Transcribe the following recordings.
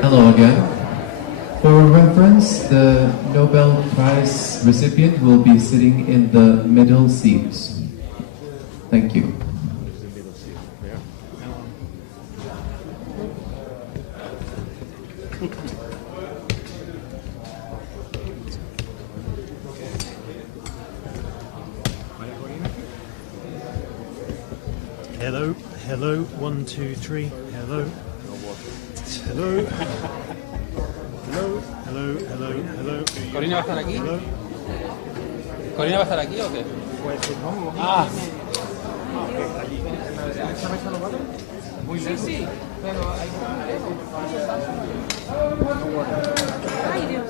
Hello again. For reference, the Nobel Prize recipient will be sitting in the middle seats. Thank you. Hello, hello, 1, 2, 3, hello. Hello. Hello, hello, hello, hello. ¿Corina va a estar aquí? Hello. ¿Corina va a estar aquí o qué? Pues no. Ah, ¿Esa mesa no vale? muy lejos. Sí, pero hay Ay, Dios.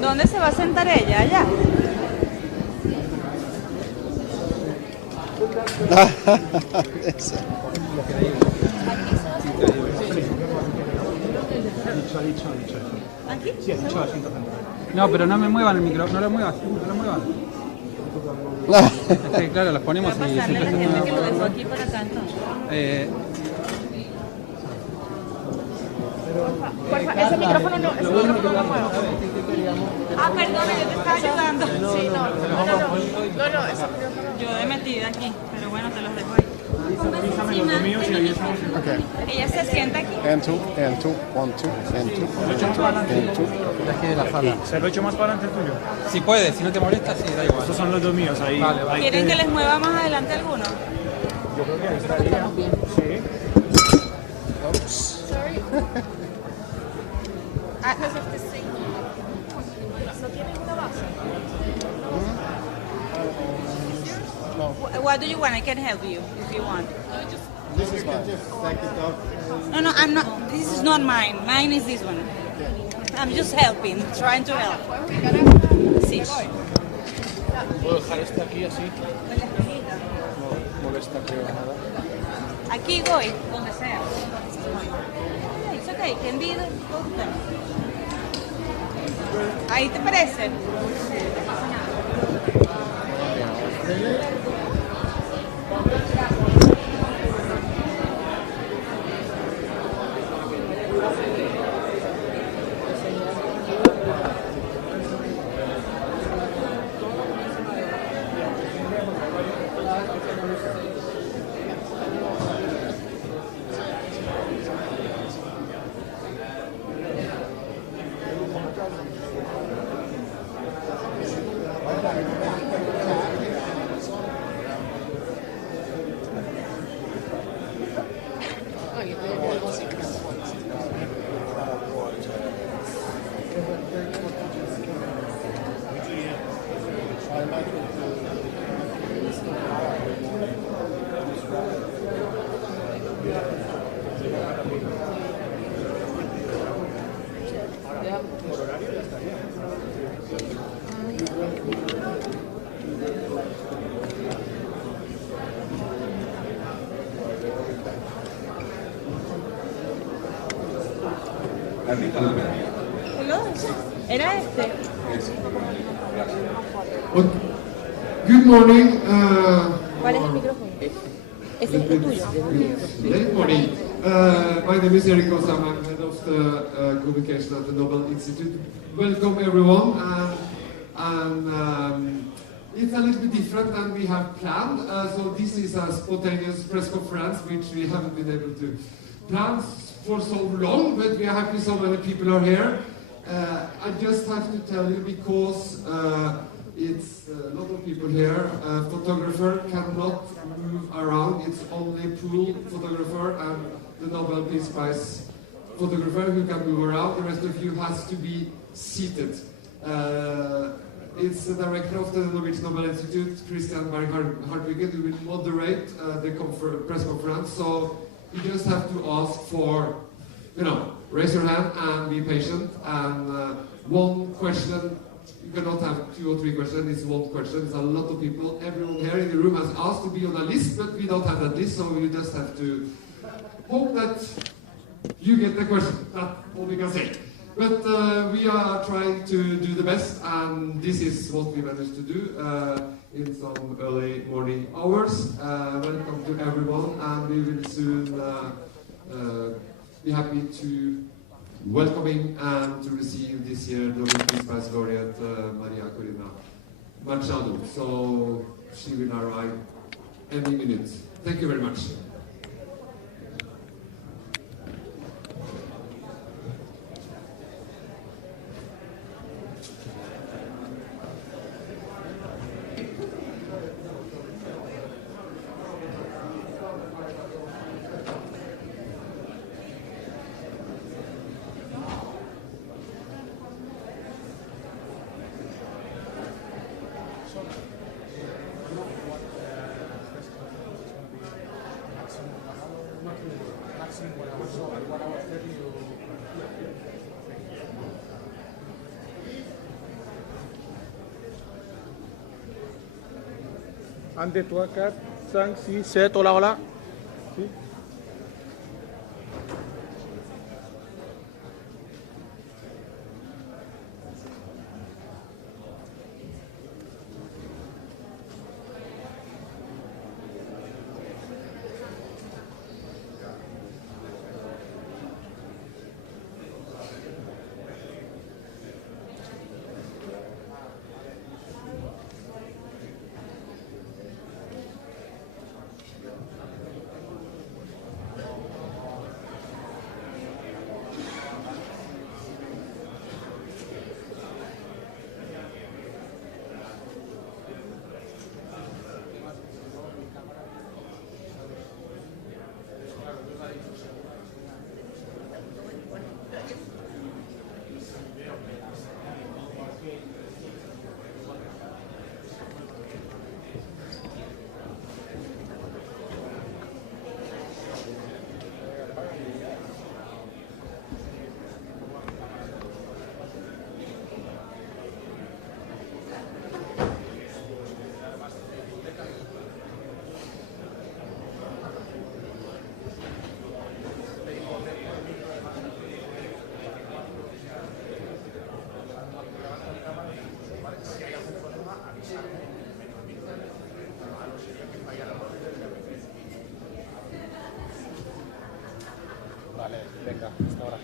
¿Dónde se va a sentar ella? Allá. Ha dicho. ¿Aquí? Sí, ha dicho asiento central. No, pero no me muevan el micro, no lo muevas, no lo muevan. Es que, claro, las ponemos y... Pasarle a la gente que lo dejó aquí para acá entonces. Porfa, ese micrófono no lo muevo. Ah, perdona, yo te estaba ayudando. Sí, no, ese micrófono. Yo he metido aquí, pero bueno, te los dejo ahí. Okay. Ella se sienta aquí. And two, 1, 2, and 2, and 2. de la sala. ¿Se lo he hecho más para adelante el tuyo? Si puedes, si no te molesta, sí, da igual. Estos son los dos míos, ahí. Vale, vale. ¿Quieren que les mueva más adelante alguno? Yo creo que ahí estaría. Sí. Sorry. Because of the sink. ¿No tienen una base? What do you want? I can help you if you want. This is mine. Just take it off. No, I'm not. This is not mine. Mine is this one. I'm just helping, trying to help. Sí. ¿Puedo dejar este aquí así? No molesta, creo, nada. Aquí voy, donde sea. It's okay, can be both of them. ¿Ahí te parece? No pasa nada. Era este. Good morning. ¿Cuál es el micrófono? Ese es el tuyo. Good morning. My name is Erik Osam. I'm head of the communication at the Nobel Institute. Welcome everyone. It's a little bit different than we have planned. So this is a spontaneous press conference which we haven't been able to plan for so long, but we are happy so many people are here. I just have to tell you because it's a lot of people here. Photographer cannot move around. It's only pool photographer and the Nobel Peace Prize photographer who can move around. The rest of you has to be seated. It's the director of the Norwegian Nobel Institute, Christian Berg-Hartvigen, who will moderate the press conference. So you just have to ask for, raise your hand and be patient. And one question, you cannot have 2 or 3 questions, it's one question. It's a lot of people. Everyone here in the room has asked to be on a list, but we don't have that list, so you just have to hope that you get the question. That's all we can say. But we are trying to do the best, and this is what we managed to do in some early morning hours. Welcome to everyone, and we will soon be happy to welcoming and to receive this year Nobel Peace Prize laureate María Corina Machado. So she will arrive any minute. Thank you very much. Ande tu acá, sang, si, se, tola, hola. ¿Sí? Vale, venga, hasta ahora.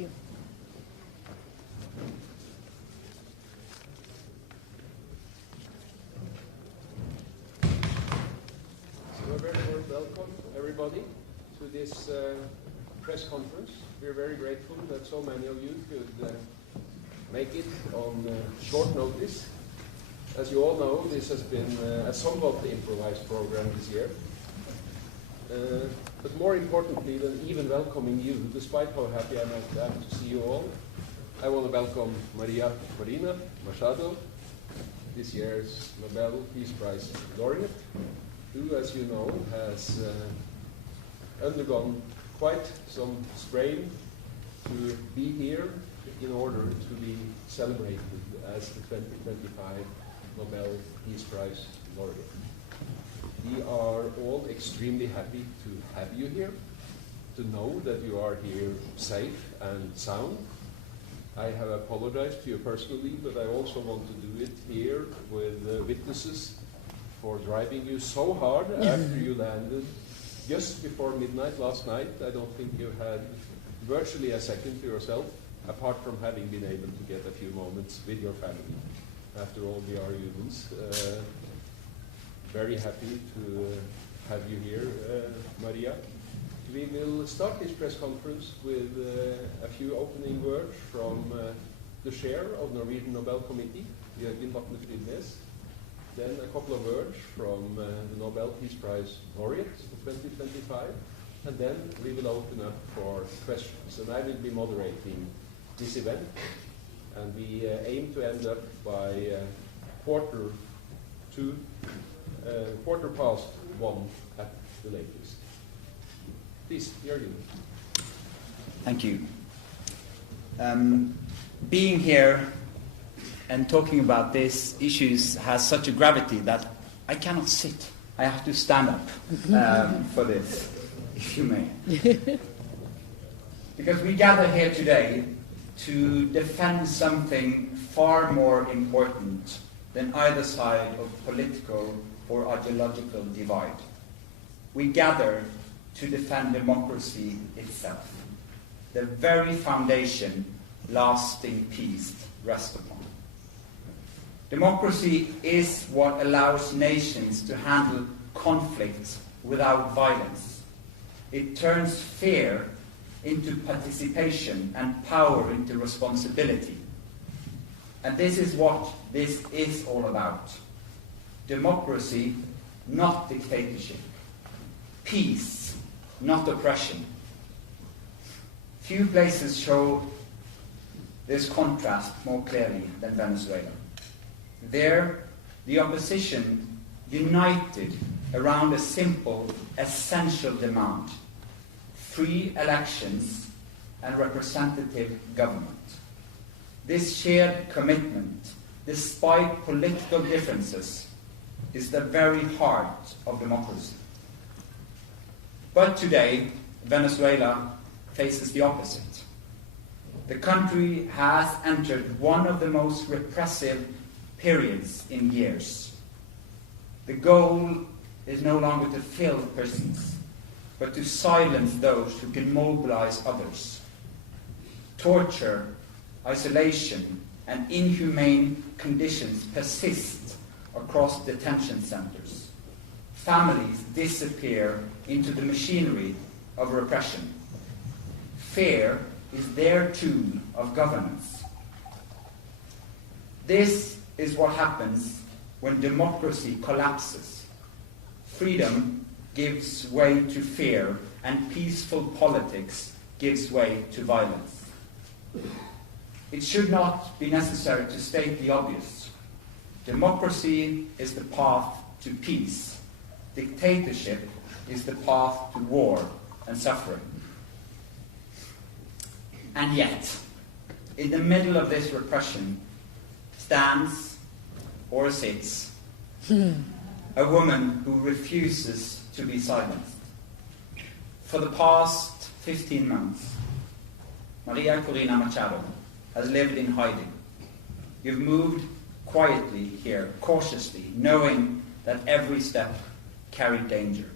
you. So a very warm welcome, everybody, to this press conference. We're very grateful that so many of you could make it on short notice. As you all know, this has been a somewhat improvised program this year. But more importantly than even welcoming you, despite how happy I am to see you all, I want to welcome María Corina Machado, this year's Nobel Peace Prize laureate, who, as you know, has undergone quite some strain to be here in order to be celebrated as the 2025 Nobel Peace Prize laureate. We are all extremely happy to have you here, to know that you are here safe and sound. I have apologized to you personally, but I also want to do it here with witnesses for driving you so hard after you landed just before midnight last night. I don't think you had virtually a second to yourself, apart from having been able to get a few moments with your family after all the arguments. Very happy to have you here, Maria. We will start this press conference with a few opening words from the chair of Norwegian Nobel Committee, Jørgen Vatne. Then a couple of words from the Nobel Peace Prize laureate of 2025, and then we will open up for questions. And I will be moderating this event, and we aim to end up by quarter past 1 at the latest. Please, Jørgen. Thank you. Being here and talking about these issues has such a gravity that I cannot sit. I have to stand up for this, if you may. Because we gather here today to defend something far more important than either side of political or ideological divide. We gather to defend democracy itself, the very foundation lasting peace rests upon. Democracy is what allows nations to handle conflicts without violence. It turns fear into participation and power into responsibility. And this is what this is all about. Democracy, not dictatorship. Peace, not oppression. Few places show this contrast more clearly than Venezuela. There, the opposition united around a simple, essential demand: free elections and representative government. This shared commitment, despite political differences, is the very heart of democracy. But today, Venezuela faces the opposite. The country has entered one of the most repressive periods in years. The goal is no longer to fill prisons, but to silence those who can mobilize others. Torture, isolation, and inhumane conditions persist across detention centers. Families disappear into the machinery of repression. Fear is their tool of governance. This is what happens when democracy collapses. Freedom gives way to fear, and peaceful politics gives way to violence. It should not be necessary to state the obvious. Democracy is the path to peace. Dictatorship is the path to war and suffering. And yet, in the middle of this repression, stands or sits a woman who refuses to be silenced. For the past 15 months, María Corina Machado has lived in hiding. You've moved quietly here, cautiously, knowing that every step carried danger.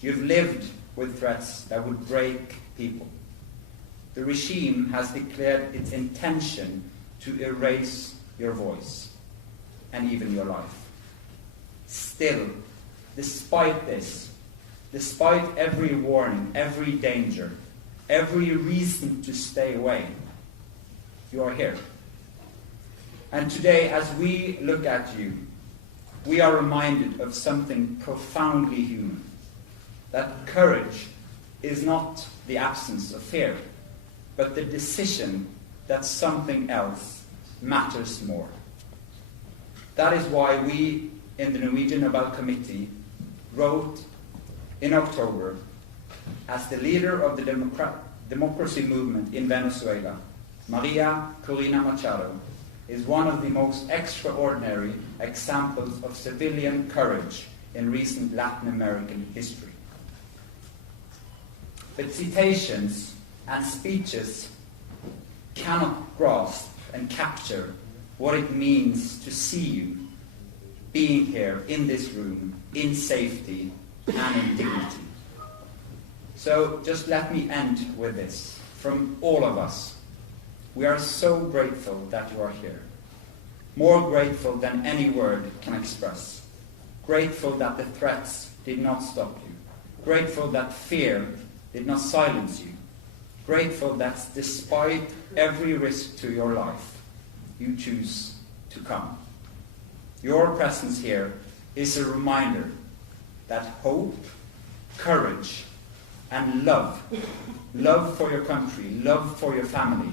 You've lived with threats that would break people. the regime has declared its intention to erase your voice and even your life. Still, despite this, despite every warning, every danger, every reason to stay away, you are here. And today, as we look at you, we are reminded of something profoundly human, that courage is not the absence of fear, but the decision that something else matters more. That is why we in the Norwegian Nobel Committee wrote in October, as the leader of the democracy movement in Venezuela, María Corina Machado is one of the most extraordinary examples of civilian courage in recent Latin American history. But citations and speeches cannot grasp and capture what it means to see you being here in this room in safety and in dignity. So just let me end with this. From all of us, we are so grateful that you are here. More grateful than any word can express. Grateful that the threats did not stop you. Grateful that fear did not silence you. Grateful that despite every risk to your life, you choose to come. Your presence here is a reminder that hope, courage, and love for your country, love for your family,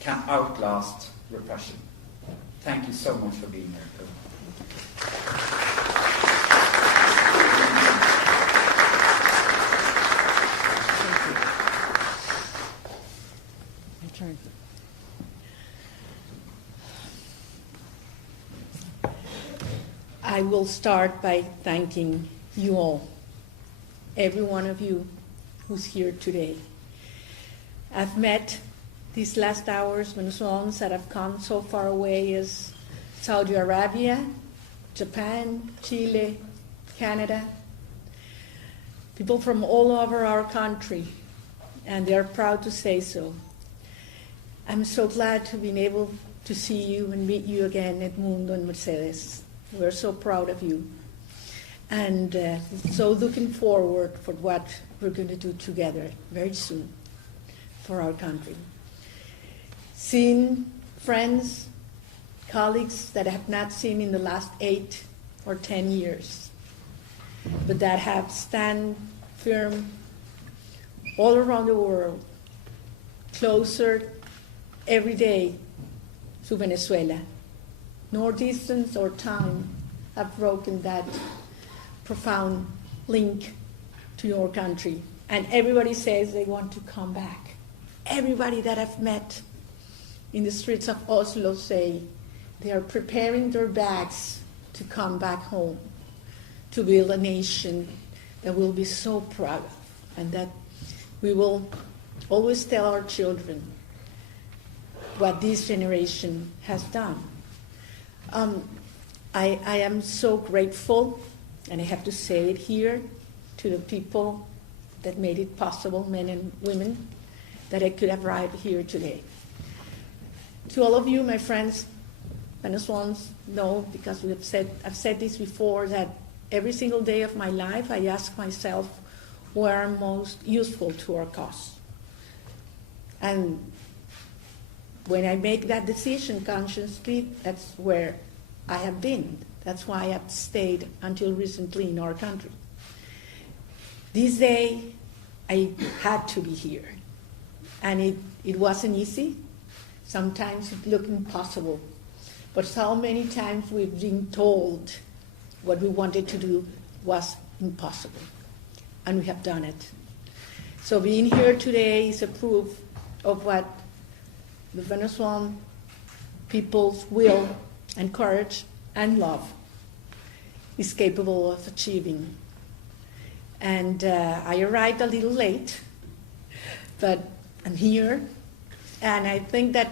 can outlast repression. Thank you so much for being here. Turn. I will start by thanking you all, every one of you who's here today. I've met these last hours Venezuelans that have come so far away as Saudi Arabia, Japan, Chile, Canada, people from all over our country, and they're proud to say so. I'm so glad to be able to see you and meet you again at Mundo and Mercedes. We're so proud of you. And so looking forward for what we're going to do together very soon for our country. Seeing friends, colleagues that I have not seen in the last 8 or 10 years, but that have stand firm all around the world, closer every day to Venezuela. Nor distance or time have broken that profound link to your country. And everybody says they want to come back. Everybody that I've met in the streets of Oslo say they are preparing their bags to come back home, to build a nation that we'll be so proud of, and that we will always tell our children what this generation has done. I am so grateful, and I have to say it here, to the people that made it possible, men and women, that I could have arrived here today. To all of you, my friends, Venezuelans, know, because I've said this before, that every single day of my life I ask myself where I'm most useful to our cause. And when I make that decision consciously, that's where I have been. That's why I've stayed until recently in our country. This day, I had to be here. And it wasn't easy. Sometimes it looked impossible. But so many times we've been told what we wanted to do was impossible. And we have done it. So being here today is a proof of what the Venezuelan people's will and courage and love is capable of achieving. And I arrived a little late, but I'm here, and I think that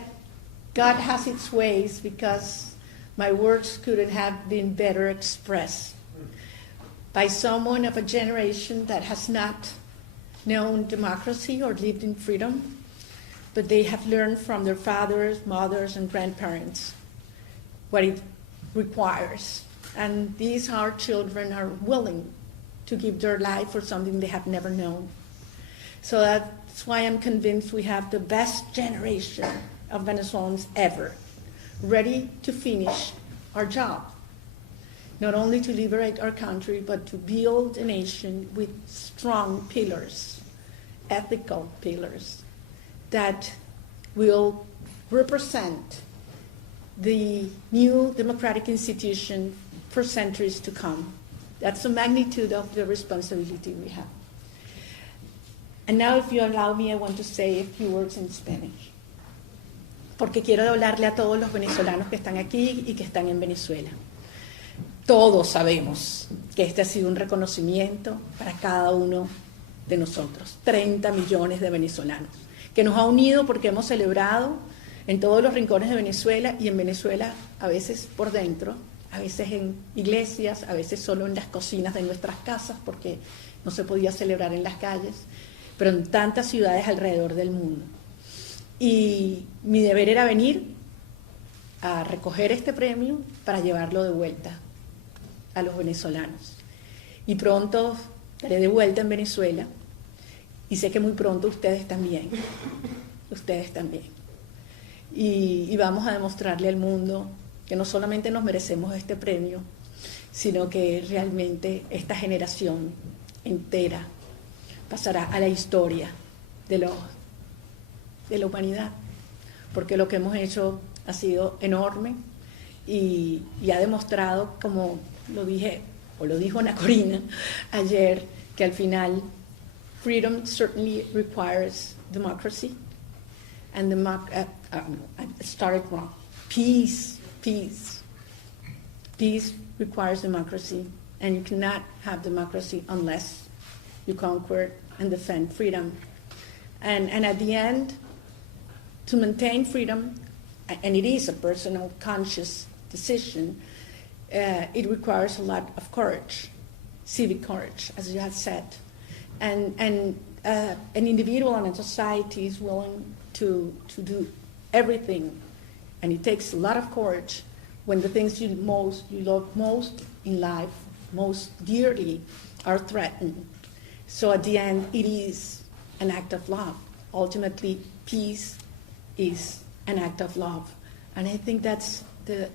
God has its ways, because my words couldn't have been better expressed by someone of a generation that has not known democracy or lived in freedom, but they have learned from their fathers, mothers, and grandparents what it requires. And these our children are willing to give their life for something they have never known. So that's why I'm convinced we have the best generation of Venezuelans ever, ready to finish our job. Not only to liberate our country, but to build a nation with strong pillars, ethical pillars, that will represent the new democratic institution for centuries to come. That's the magnitude of the responsibility we have. And now, if you allow me, I want to say a few words in Spanish. Porque quiero hablarle a todos los venezolanos que están aquí y que están en Venezuela. Todos sabemos que este ha sido un reconocimiento para cada uno de nosotros, 30 millones de venezolanos, que nos ha unido porque hemos celebrado en todos los rincones de Venezuela, y en Venezuela a veces por dentro, a veces en iglesias, a veces solo en las cocinas de nuestras casas porque no se podía celebrar en las calles, pero en tantas ciudades alrededor del mundo. Y mi deber era venir a recoger este premio para llevarlo de vuelta a los venezolanos. Y pronto estaré de vuelta en Venezuela, y sé que muy pronto ustedes también. Y vamos a demostrarle al mundo que no solamente nos merecemos este premio, sino que realmente esta generación entera pasará a la historia de la humanidad, porque lo que hemos hecho ha sido enorme y ha demostrado, como lo dijo María Corina ayer, que al final freedom certainly requires democracy, and I started wrong. Peace requires democracy, and you cannot have democracy unless you conquer and defend freedom. And at the end, to maintain freedom, and it is a personal, conscious decision, it requires a lot of courage, civic courage, as you have said. And an individual and a society is willing to do everything, and it takes a lot of courage when the things you love most in life, most dearly, are threatened. So at the end, it is an act of love. Ultimately, peace is an act of love. And I think that's the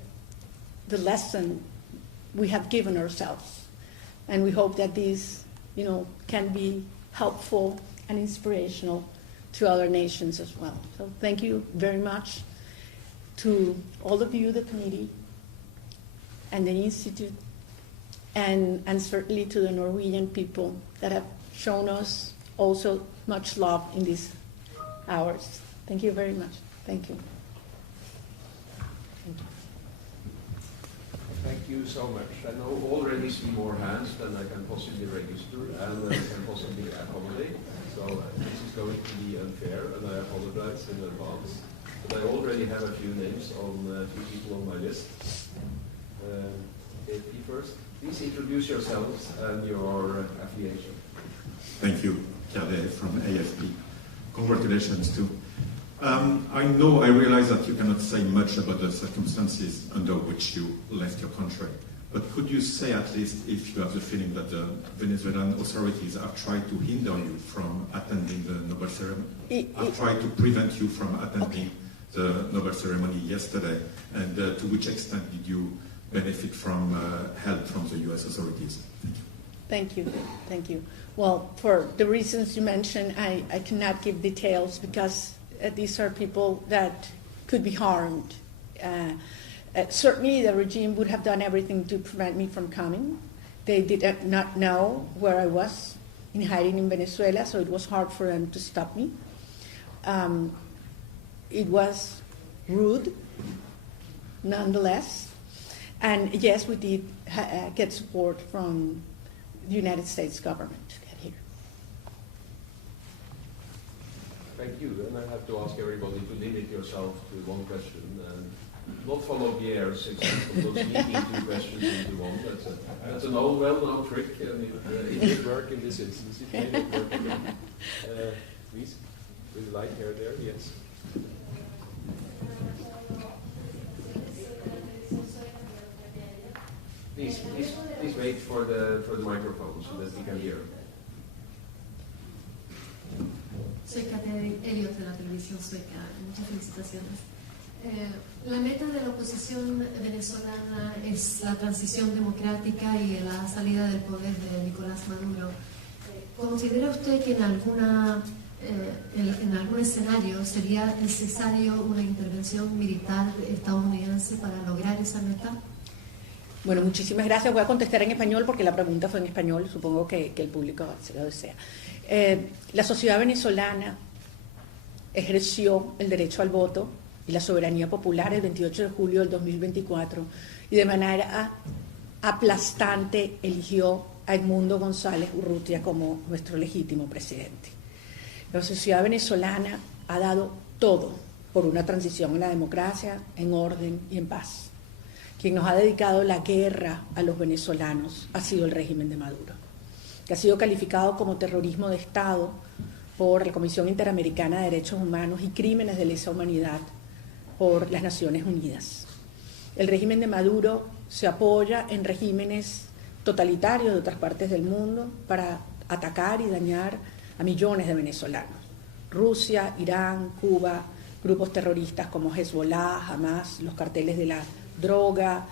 lesson we have given ourselves. And we hope that these, can be helpful and inspirational to other nations as well. So thank you very much to all of you, the committee, and the Institute, and certainly to the Norwegian people that have shown us also much love in these hours. Thank you very much. Thank you. Thank you so much. I know already see more hands than I can possibly register and can possibly accommodate. So this is going to be unfair, and I apologize in advance. But I already have a few names on few people on my list. AP first. Please introduce yourselves and your affiliation. Thank you, Pierre from AFP. Congratulations too. I realize that you cannot say much about the circumstances under which you left your country, but could you say at least if you have the feeling that the Venezuelan authorities have tried to hinder you from attending the Nobel ceremony, have tried to prevent you from attending the Nobel ceremony yesterday, and to which extent did you benefit from help from the US authorities? Thank you. Thank you. Well, for the reasons you mentioned, I cannot give details because these are people that could be harmed. Certainly the regime would have done everything to prevent me from coming. They did not know where I was in hiding in Venezuela, so it was hard for them to stop me. It was rude, nonetheless. And yes, we did get support from the United States government to get here. Thank you. And I have to ask everybody to limit yourself to one question and not follow Pierre's example of sneaking two questions into one. That's an old, well-known trick, and it did work in this instance. It may not work again. Please, with the light hair there, yes. Please wait for the microphone so that we can hear. Soy Catherine Elliot de la televisión sueca. Muchas felicitaciones. La meta de la oposición venezolana es la transición democrática y la salida del poder de Nicolás Maduro. ¿Considera usted que en algún escenario sería necesario una intervención militar estadounidense para lograr esa meta? Bueno, muchísimas gracias. Voy a contestar en español porque la pregunta fue en español. Supongo que el público se lo desea. La sociedad venezolana ejerció el derecho al voto y la soberanía popular el 28 de julio del 2024 y de manera aplastante eligió a Edmundo González Urrutia como nuestro legítimo presidente. La sociedad venezolana ha dado todo por una transición a la democracia, en orden y en paz. Quien nos ha dedicado la guerra a los venezolanos ha sido el régimen de Maduro, que ha sido calificado como terrorismo de Estado por la Comisión Interamericana de Derechos Humanos y Crímenes de Lesa Humanidad por las Naciones Unidas. El régimen de Maduro se apoya en regímenes totalitarios de otras partes del mundo para atacar y dañar a millones de venezolanos. Rusia, Irán, Cuba, grupos terroristas como Hezbollah, Hamas, los carteles de la droga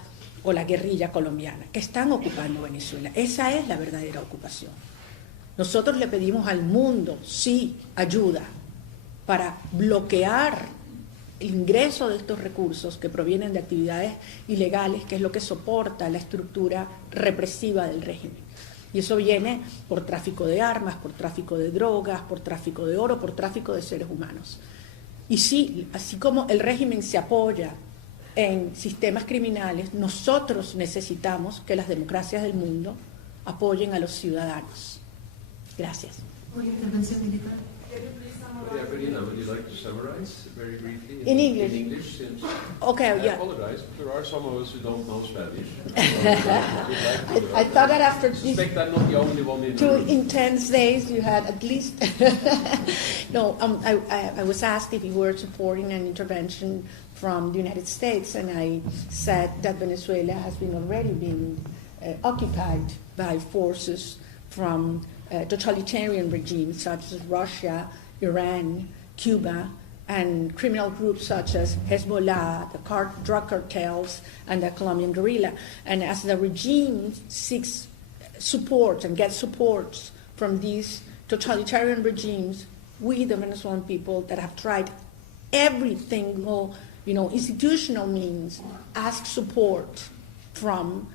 o la guerrilla colombiana, que están ocupando Venezuela. Esa es la verdadera ocupación. Nosotros le pedimos al mundo, sí, ayuda para bloquear el ingreso de estos recursos que provienen de actividades ilegales, que es lo que soporta la estructura represiva del régimen. Y eso viene por tráfico de armas, por tráfico de drogas, por tráfico de oro, por tráfico de seres humanos. Y sí, así como el régimen se apoya en sistemas criminales, nosotros necesitamos que las democracias del mundo apoyen a los ciudadanos. Gracias. ¿Una intervención militar? María Corina, would you like to summarize very briefly in English? In English, since okay, I yeah. apologize, but there are some of us who don't know Spanish. I thought that after I suspect I'm not the only one in two intense days you had at least. No, I was asked if you were supporting an intervention from the United States, and I said that Venezuela has already been occupied by forces from totalitarian regimes such as Russia, Iran, Cuba, and criminal groups such as Hezbollah, the drug cartels, and the Colombian guerrilla. And as the regime seeks support and gets support from these totalitarian regimes, we, the Venezuelan people that have tried everything, institutional means, ask support from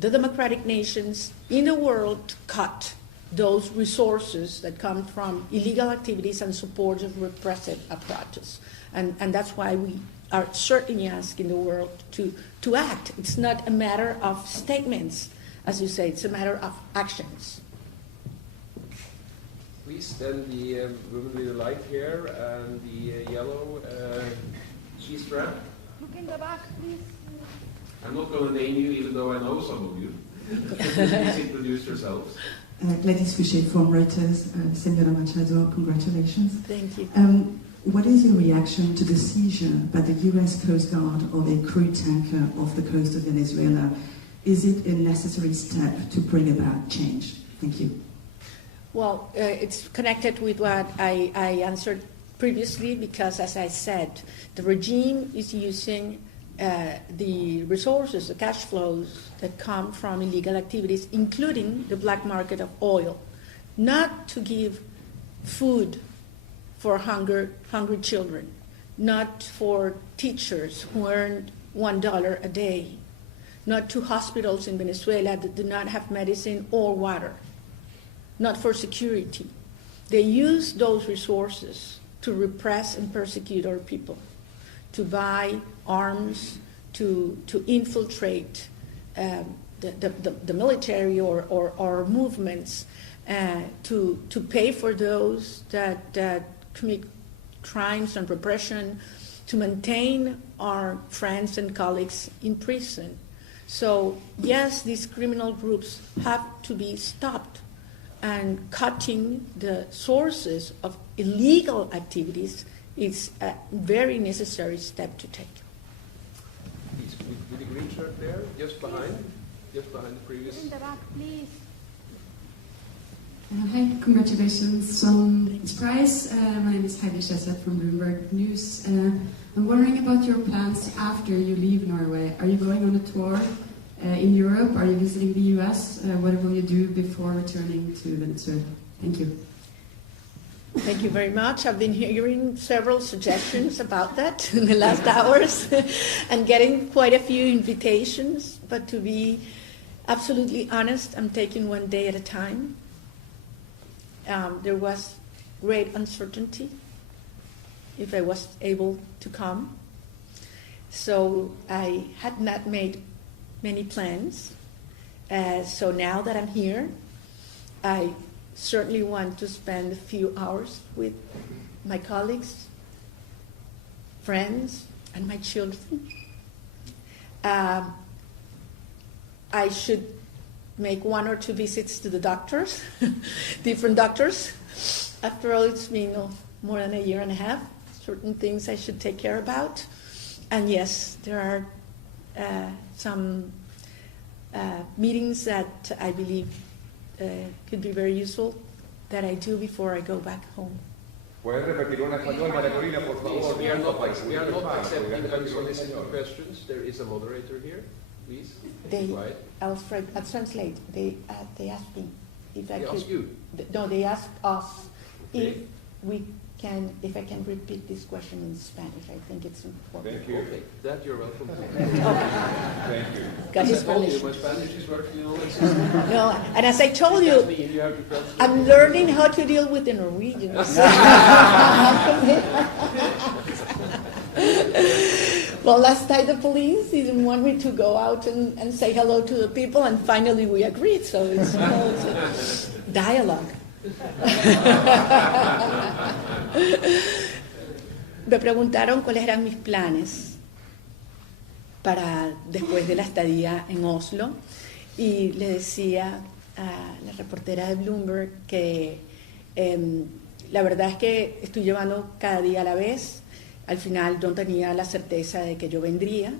the democratic nations in the world to cut those resources that come from illegal activities and support of repressive apparatus. And that's why we are certainly asking the world to act. It's not a matter of statements, as you say, it's a matter of actions. Please, then the woman with the light hair and the yellow G-strap. Look in the back, please. I'm not going to name you, even though I know some of you. Please introduce yourselves. Gladys Fouché from Reuters. Senora Machado, congratulations. Thank you. What is your reaction to the seizure by the US Coast Guard of a crude tanker off the coast of Venezuela? Is it a necessary step to bring about change? Thank you. Well, it's connected with what I answered previously, because, as I said, the regime is using the resources, the cash flows that come from illegal activities, including the black market of oil, not to give food for hungry children, not for teachers who earn $1 a day, not to hospitals in Venezuela that do not have medicine or water, not for security. They use those resources to repress and persecute our people, to buy arms, to infiltrate the military or movements, to pay for those that commit crimes and repression, to maintain our friends and colleagues in prison. So yes, these criminal groups have to be stopped, and cutting the sources of illegal activities is a very necessary step to take. Please, with the green shirt there, just behind the previous. In the back, please. Hi, congratulations on this prize. My name is Heidi Schesset from Bloomberg News. I'm wondering about your plans after you leave Norway. Are you going on a tour in Europe? Are you visiting the US? What will you do before returning to Venezuela? Thank you. Thank you very much. I've been hearing several suggestions about that in the last hours and getting quite a few invitations. But to be absolutely honest, I'm taking one day at a time. There was great uncertainty if I was able to come. So I had not made many plans. So now that I'm here, I certainly want to spend a few hours with my colleagues, friends, and my children. I should make 1 or 2 visits to the doctors, different doctors. After all, it's been more than a year and a half. Certain things I should take care about. And yes, there are some meetings that I believe could be very useful that I do before I go back home. ¿Puedes repetirlo en español, María Corina, por favor? We are not accepting unsolicited questions. There is a moderator here, please. I'll translate. They asked me if I could. They asked you? No, they asked us if I can repeat this question in Spanish. I think it's important. Thank you. Okay. That you're welcome. Thank you. Got his Spanish. My Spanish is working on this. No, and as I told you, I'm learning how to deal with the Norwegians. Well, last night the police didn't want me to go out and say hello to the people, and finally we agreed. So it's a dialogue. Me preguntaron cuáles eran mis planes para después de la estadía en Oslo, y le decía a la reportera de Bloomberg que la verdad es que estoy llevando cada día a la vez. Al final no tenía la certeza de que yo vendría,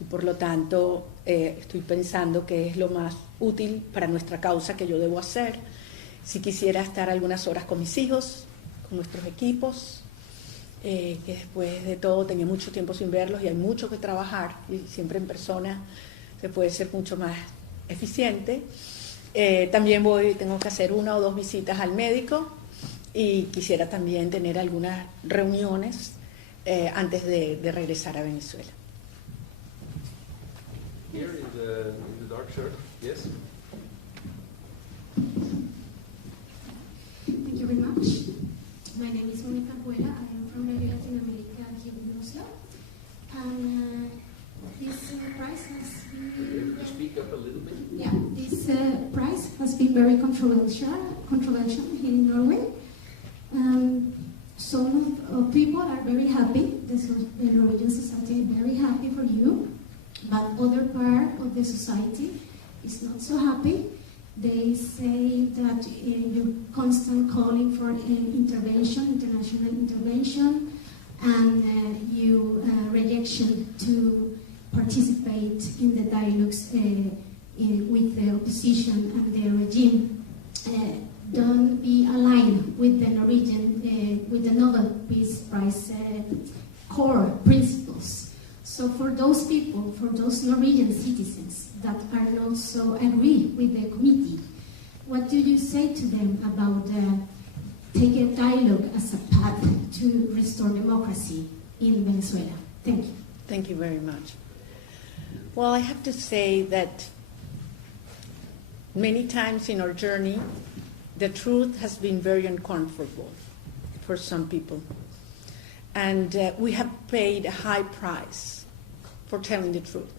y por lo tanto estoy pensando que es lo más útil para nuestra causa que yo debo hacer. Si quisiera estar algunas horas con mis hijos, con nuestros equipos, que después de todo tenía mucho tiempo sin verlos y hay mucho que trabajar, y siempre en persona se puede ser mucho más eficiente. También tengo que hacer 1 o 2 visitas al médico, y quisiera también tener algunas reuniones antes de regresar a Venezuela. Here in the dark shirt, yes. Thank you very much. My name is Mónica Rueda. I am from Latin America here in Oslo. And this prize has been... Speak up a little bit. Yeah, this prize has been very controversial here in Norway. Some people are very happy. The Norwegian society is very happy for you, but other part of the society is not so happy. They say that you're constant calling for international intervention, and you rejection to participate in the dialogues with the opposition and the regime. Don't be aligned with the Norwegian, with the Nobel Peace Prize core principles. So for those people, for those Norwegian citizens that are not so agree with the committee, what do you say to them about take a dialogue as a path to restore democracy in Venezuela? Thank you. Thank you very much. Well, I have to say that many times in our journey, the truth has been very uncomfortable for some people. And we have paid a high price for telling the truth.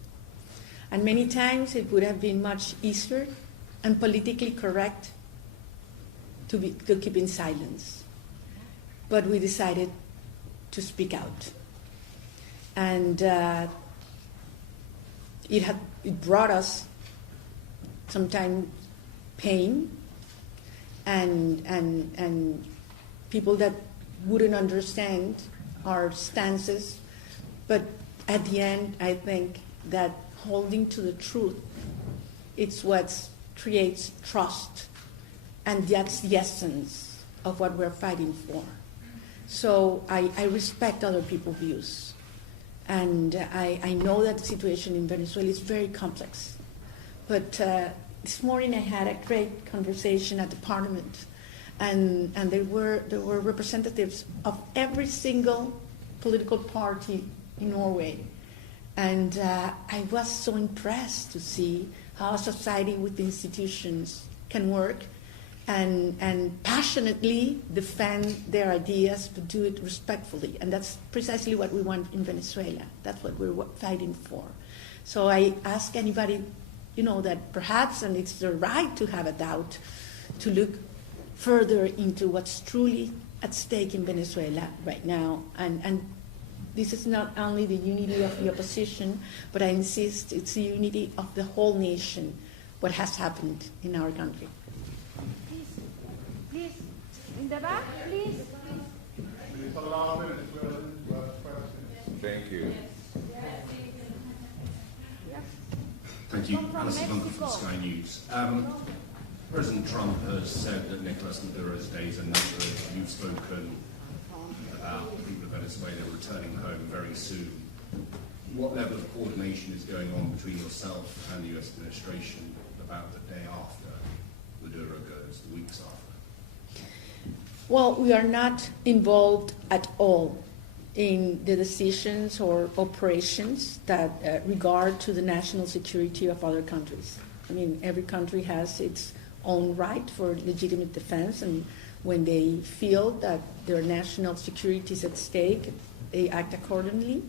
And many times it would have been much easier and politically correct to keep in silence. But we decided to speak out. And it brought us sometimes pain and people that wouldn't understand our stances. But at the end, I think that holding to the truth, it's what creates trust. And that's the essence of what we're fighting for. So I respect other people's views. And I know that the situation in Venezuela is very complex. But this morning I had a great conversation at the parliament. And there were representatives of every single political party in Norway. And I was so impressed to see how a society with institutions can work and passionately defend their ideas, but do it respectfully. And that's precisely what we want in Venezuela. That's what we're fighting for. So I ask anybody, that perhaps, and it's their right to have a doubt, to look further into what's truly at stake in Venezuela right now. And this is not only the unity of the opposition, but I insist it's the unity of the whole nation, what has happened in our country. Please, in the back, please. Thank you. Thank you. Alison Bunker from Sky News. President Trump has said that Nicolás Maduro's days are numbered. You've spoken about the people of Venezuela returning home very soon. What level of coordination is going on between yourself and the US administration about the day after Maduro goes, the weeks after? Well, we are not involved at all in the decisions or operations that regard to the national security of other countries. I mean, every country has its own right for legitimate defense, and when they feel that their national security is at stake, they act accordingly.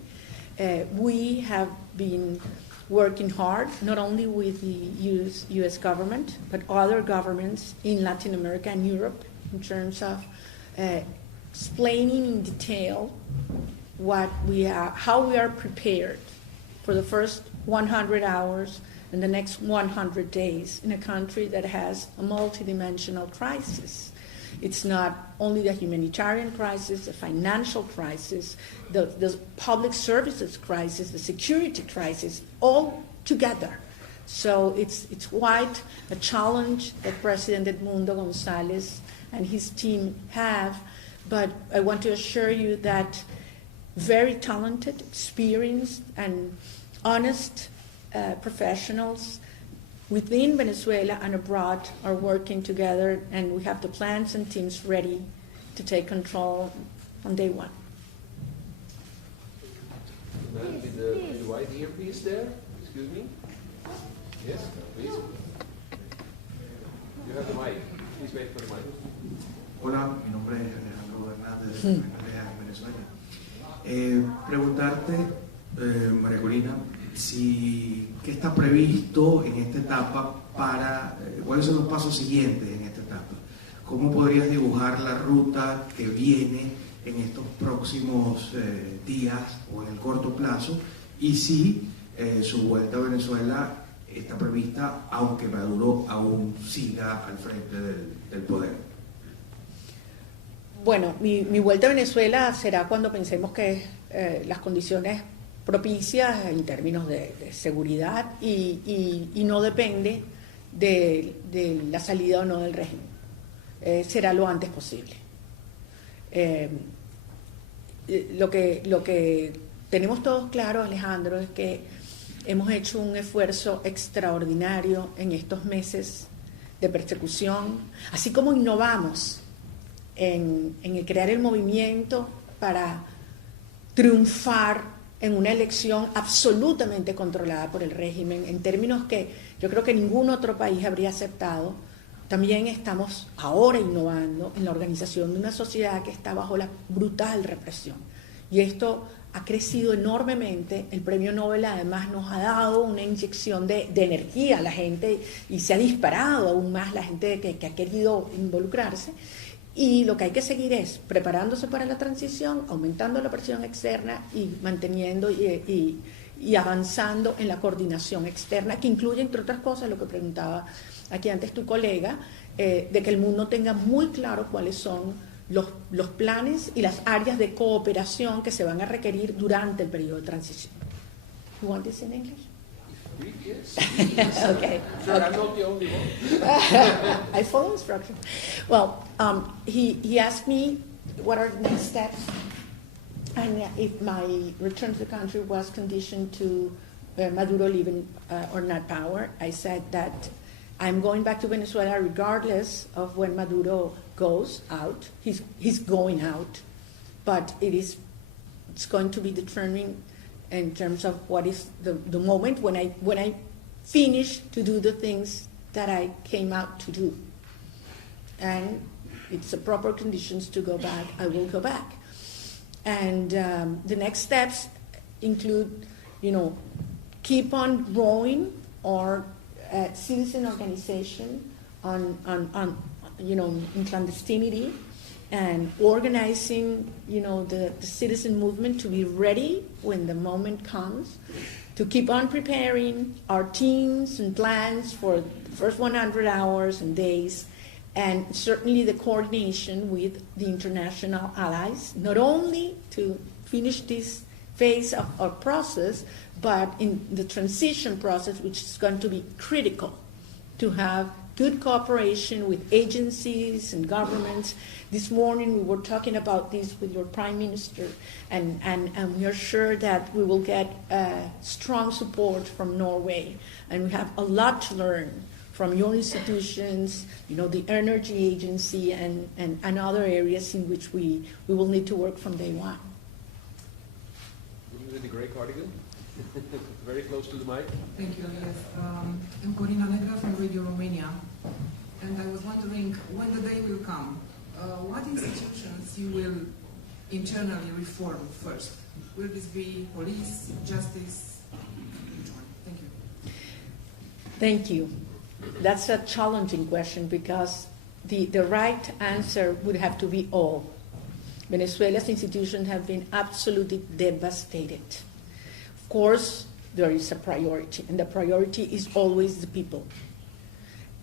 We have been working hard, not only with the US government, but other governments in Latin America and Europe, in terms of explaining in detail what we are, how we are prepared for the first 100 hours and the next 100 days in a country that has a multidimensional crisis. It's not only the humanitarian crisis, the financial crisis, the public services crisis, the security crisis, all together. So it's quite a challenge that President Edmundo González and his team have, but I want to assure you that very talented, experienced, and honest professionals within Venezuela and abroad are working together, and we have the plans and teams ready to take control on day one. The man with the white earpiece there, excuse me. Yes, please. You have the mic. Please wait for the mic. Hola, mi nombre es Alejandro Hernández, de Venezuela. Preguntarte, María Corina, ¿qué está previsto en esta etapa cuáles son los pasos siguientes en esta etapa? ¿Cómo podrías dibujar la ruta que viene en estos próximos días o en el corto plazo? Y si su vuelta a Venezuela está prevista, aunque Maduro aún siga al frente del poder. Bueno, mi vuelta a Venezuela será cuando pensemos que las condiciones propicias en términos de seguridad y no depende de la salida o no del régimen. Será lo antes posible. Lo que tenemos todos claro, Alejandro, es que hemos hecho un esfuerzo extraordinario en estos meses de persecución, así como innovamos en el crear el movimiento para triunfar en una elección absolutamente controlada por el régimen, en términos que yo creo que ningún otro país habría aceptado. También estamos ahora innovando en la organización de una sociedad que está bajo la brutal represión. Y esto ha crecido enormemente. El Premio Nobel además nos ha dado una inyección de energía a la gente y se ha disparado aún más la gente que ha querido involucrarse. Y lo que hay que seguir es preparándose para la transición, aumentando la presión externa y manteniendo y avanzando en la coordinación externa, que incluye, entre otras cosas, lo que preguntaba aquí antes tu colega, de que el mundo tenga muy claro cuáles son los planes y las áreas de cooperación que se van a requerir durante el periodo de transición. You want this in English? Yes. Okay. Sure, I'm not the only one. I follow instructions. Well, he asked me what are the next steps and if my return to the country was conditioned to Maduro leaving or not power. I said that I'm going back to Venezuela regardless of when Maduro goes out. He's going out, but it's going to be determined in terms of what is the moment when I finish to do the things that I came out to do. And it's the proper conditions to go back, I will go back. And the next steps include, keep on growing our citizen organization in clandestinity, and organizing, the citizen movement to be ready when the moment comes, to keep on preparing our teams and plans for the first 100 hours and days, and certainly the coordination with the international allies, not only to finish this phase of our process, but in the transition process, which is going to be critical to have good cooperation with agencies and governments. This morning we were talking about this with your Prime Minister, and we are sure that we will get strong support from Norway, and we have a lot to learn from your institutions, the Energy Agency and other areas in which we will need to work from day one. With the grey cardigan, very close to the mic. Thank you, Elias. I'm Corina Negra from Radio Romania, and I was wondering when the day will come, what institutions you will internally reform first? Will this be police, justice? Which one? Thank you. Thank you. That's a challenging question because the right answer would have to be all. Venezuela's institutions have been absolutely devastated. Of course, there is a priority, and the priority is always the people.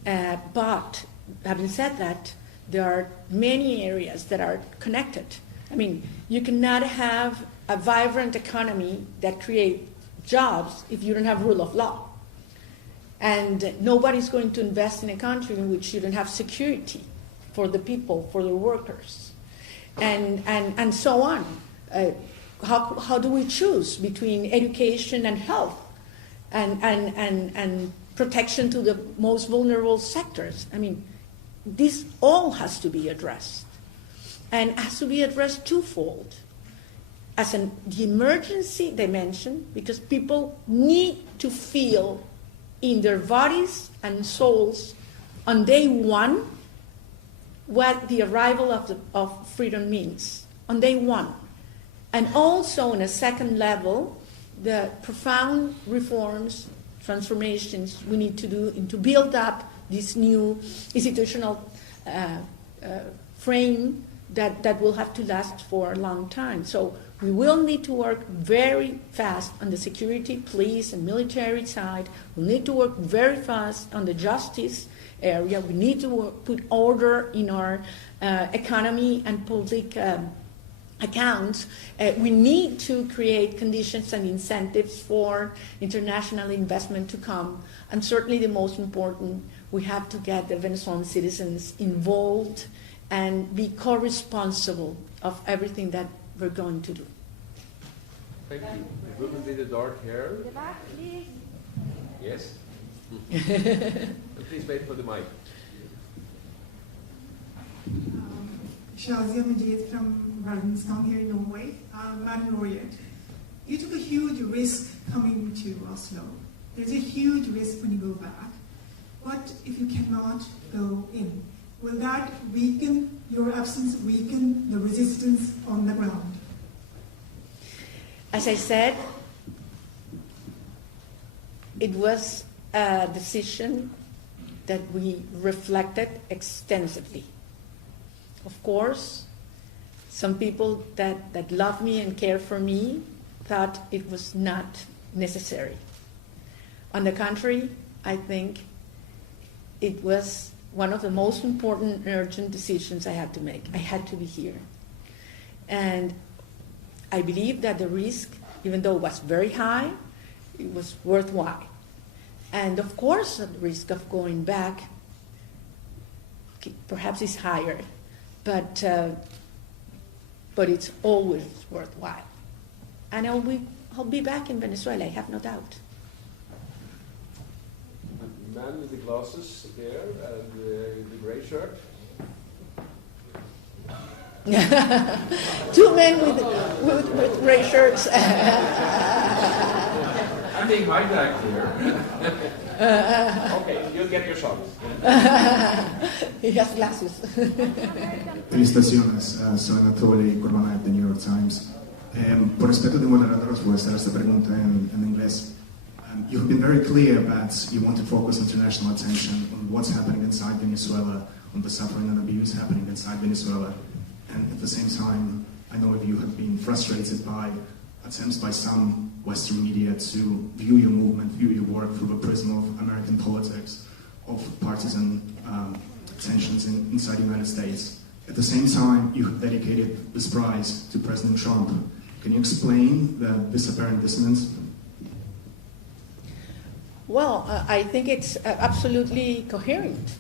But having said that, there are many areas that are connected. I mean, you cannot have a vibrant economy that creates jobs if you don't have rule of law. And nobody's going to invest in a country in which you don't have security for the people, for the workers, and so on. How do we choose between education and health and protection to the most vulnerable sectors? I mean, this all has to be addressed, and has to be addressed twofold. As the emergency dimension, because people need to feel in their bodies and souls on day one what the arrival of freedom means, on day one. And also on a second level, the profound reforms, transformations we need to do and to build up this new institutional frame that will have to last for a long time. So we will need to work very fast on the security, police, and military side. We need to work very fast on the justice area. We need to put order in our economy and public accounts. We need to create conditions and incentives for international investment to come. And certainly the most important, we have to get the Venezuelan citizens involved and be co-responsible of everything that we're going to do. Thank you. The woman with the dark hair. Yes? Please wait for the mic. Shazia Majid from Verdensgang here in Norway. Madam Laureate, you took a huge risk coming to Oslo. There's a huge risk when you go back. What if you cannot go in? Will that weaken, your absence weaken the resistance on the ground? As I said, it was a decision that we reflected extensively. Of course, some people that love me and care for me thought it was not necessary. On the contrary, I think it was one of the most important and urgent decisions I had to make. I had to be here. And I believe that the risk, even though it was very high, it was worthwhile. And of course, the risk of going back perhaps is higher, but it's always worthwhile. And I'll be back in Venezuela, I have no doubt. The man with the glasses there and the gray shirt. Two men with gray shirts. I'm being hijacked here. Okay, you'll get your shot. He has glasses. Felicitaciones, soy Anatoly Kurbanov de New York Times. Por respeto de moderadores, voy a hacer esta pregunta en inglés. You've been very clear that you want to focus international attention on what's happening inside Venezuela, on the suffering and abuse happening inside Venezuela. And at the same time, I know you have been frustrated by attempts by some Western media to view your movement, view your work through the prism of American politics, of partisan tensions inside the United States. At the same time, you have dedicated this prize to President Trump. Can you explain this apparent dissonance? Well, I think it's absolutely coherent.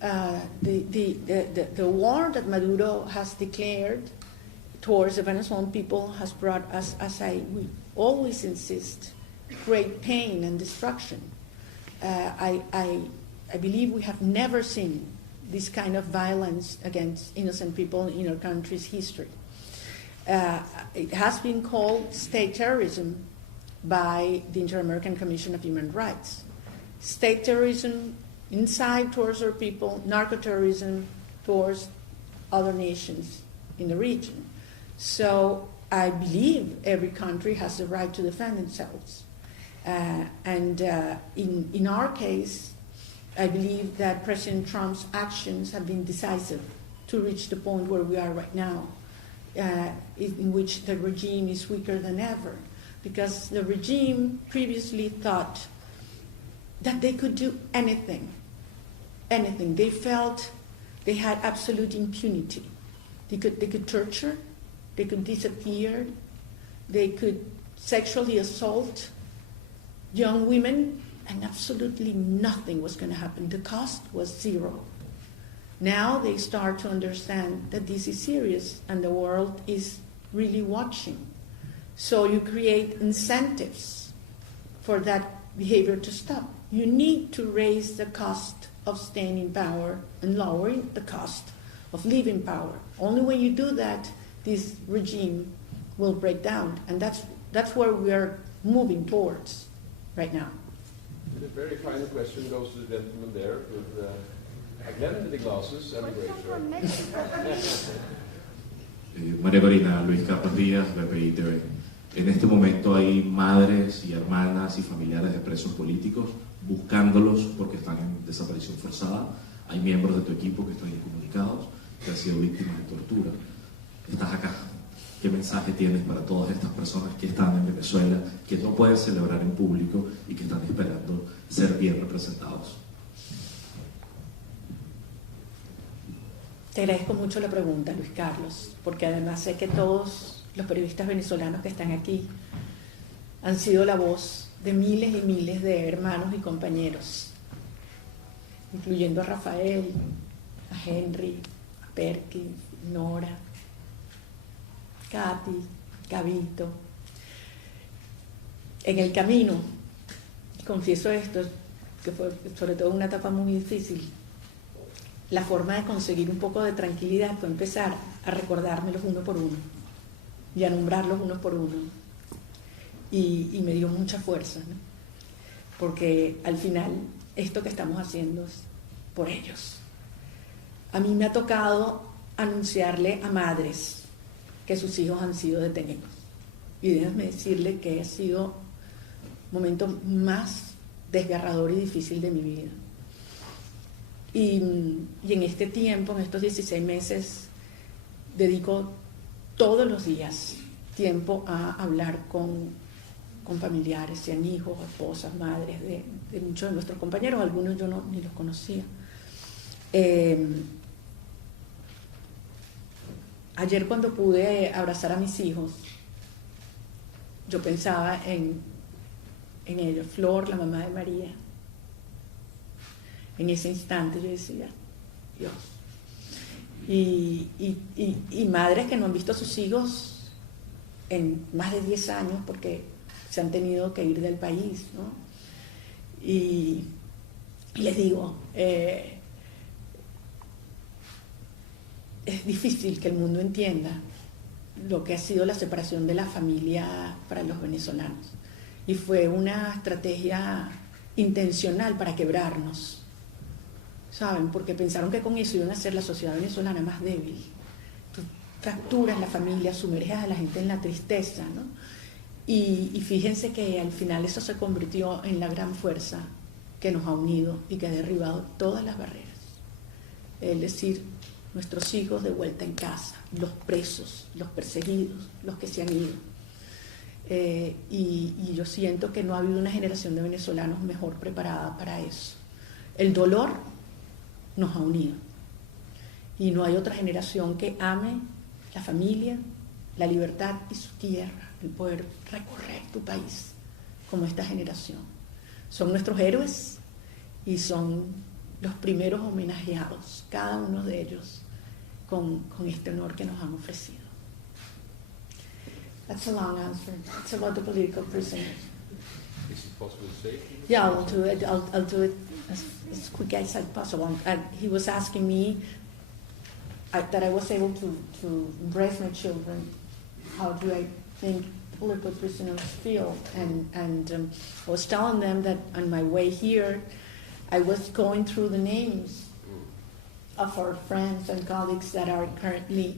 The war that Maduro has declared towards the Venezuelan people has brought us, we always insist, great pain and destruction. I believe we have never seen this kind of violence against innocent people in our country's history. It has been called state terrorism by the Inter-American Commission of Human Rights. State terrorism inside towards our people, narco-terrorism towards other nations in the region. So I believe every country has the right to defend themselves. In our case, I believe that President Trump's actions have been decisive to reach the point where we are right now, in which the regime is weaker than ever, because the regime previously thought that they could do anything. They felt they had absolute impunity. They could torture, they could disappear, they could sexually assault young women, and absolutely nothing was going to happen. The cost was zero. Now they start to understand that this is serious and the world is really watching. So you create incentives for that behavior to stop. You need to raise the cost of staying in power and lowering the cost of leaving power. Only when you do that, this regime will break down. And that's where we are moving towards right now. And a very final question goes to the gentleman there with again with the glasses and the gray shirt. María Corina, Luis Carlos Díaz, BPI TV. En este momento hay madres y hermanas y familiares de presos políticos buscándolos porque están en desaparición forzada. Hay miembros de tu equipo que están incomunicados, que han sido víctimas de tortura. Estás acá. ¿Qué mensaje tienes para todas estas personas que están en Venezuela, que no pueden celebrar en público y que están esperando ser bien representados? Te agradezco mucho la pregunta, Luis Carlos, porque además sé que todos los periodistas venezolanos que están aquí han sido la voz de miles y miles de hermanos y compañeros, incluyendo a Rafael, a Henry, a Perkins, Nora, Katy, Gabito. En el camino, confieso esto, que fue sobre todo una etapa muy difícil, la forma de conseguir un poco de tranquilidad fue empezar a recordármelos uno por uno y a nombrarlos uno por uno. Y me dio mucha fuerza, ¿no? Porque al final esto que estamos haciendo es por ellos. A mí me ha tocado anunciarle a madres que sus hijos han sido detenidos. Y déjame decirle que ha sido el momento más desgarrador y difícil de mi vida. Y en este tiempo, en estos 16 meses, dedico todos los días tiempo a hablar con familiares, sean hijos, esposas, madres de muchos de nuestros compañeros. Algunos yo ni los conocía. Ayer, cuando pude abrazar a mis hijos, yo pensaba en ellos. Flor, la mamá de María. En ese instante yo decía, Dios. Y madres que no han visto a sus hijos en más de 10 años porque se han tenido que ir del país, ¿no? Y les digo, es difícil que el mundo entienda lo que ha sido la separación de la familia para los venezolanos. Y fue una estrategia intencional para quebrarnos, ¿saben? Porque pensaron que con eso iban a hacer la sociedad venezolana más débil. Tú fracturas la familia, sumerges a la gente en la tristeza, ¿no? Y fíjense que al final eso se convirtió en la gran fuerza que nos ha unido y que ha derribado todas las barreras. Es decir, nuestros hijos de vuelta en casa, los presos, los perseguidos, los que se han ido. Y yo siento que no ha habido una generación de venezolanos mejor preparada para eso. El dolor nos ha unido. Y no hay otra generación que ame la familia, la libertad y su tierra, el poder recorrer tu país como esta generación. Son nuestros héroes y son los primeros homenajeados, cada uno de ellos, con este honor que nos han ofrecido. That's a long answer. It's about the political prisoners. Is it possible to say? Yeah, I'll do it. I'll do it as quick as possible. And he was asking me that I was able to embrace my children. How do I think political prisoners feel? And I was telling them that on my way here, I was going through the names of our friends and colleagues that are currently